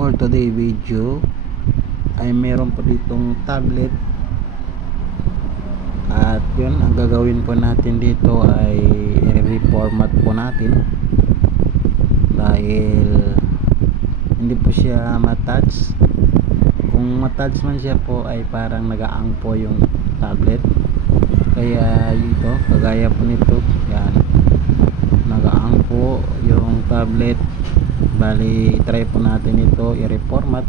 For today video ay meron po ditong tablet, at yun, ang gagawin po natin dito ay i-reformat po natin dahil hindi po siya matouch. Kung matouch man siya po ay parang nagaang po yung tablet, kaya ito, kagaya po nito, yan, nagaang po yung tablet. Bali, try po natin ito i-reformat.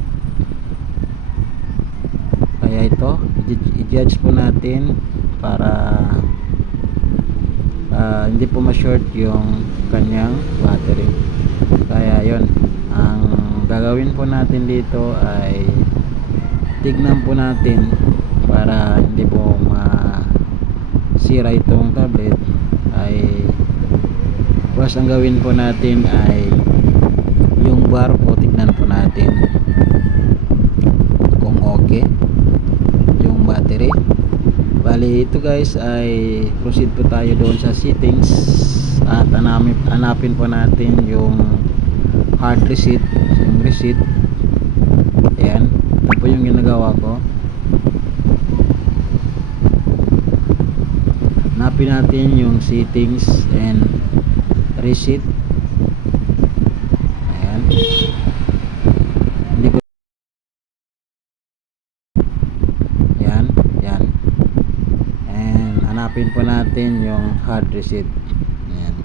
Kaya ito, i-judge po natin para hindi po ma-short yung kanyang battery. Kaya yon, ang gagawin po natin dito ay tignan po natin para hindi po masira itong tablet. Ay first, ang gawin po natin ay yung bar po, tignan po natin kung okay yung battery. Bali, ito guys ay proceed po tayo doon sa settings at hanapin po natin yung hard reset, yung reset. Ayan, ito po yung ginagawa ko. Hanapin natin yung settings and reset. Ayan, hindi ko, yan, yan, and hanapin po natin yung hard reset. Ayan,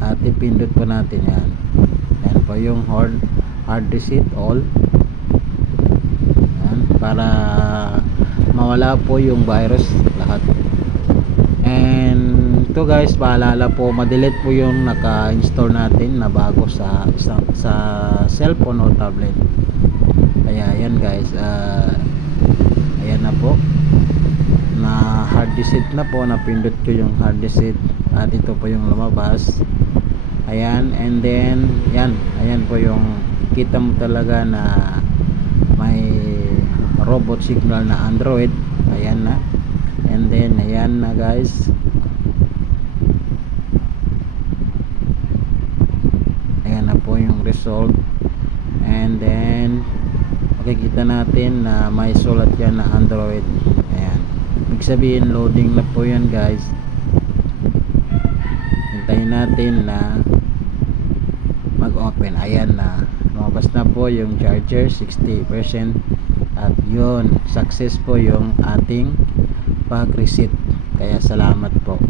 at ipindot po natin yan. Yan po yung hard reset all. Ayan, para mawala po yung virus lahat. And ito guys, paalala po, ma-delete po yung naka-install natin na bago sa cellphone o tablet. Kaya yan guys, ayan na po, na hard reset na po, napindot ko yung hard reset at ito po yung lumabas. Ayan, and then yan, ayan po yung kita mo talaga na may robot signal na Android. Ayan na, and then ayan na guys, ayan na po yung result. And then makikita natin na may sulat yan na Android. Ayan, ibig sabihin loading na po yan guys. Hintayin natin na mag-open. Ayan na, lumabas na po yung charger 60%, at yun, success po yung ating pag-reset. Kaya salamat po.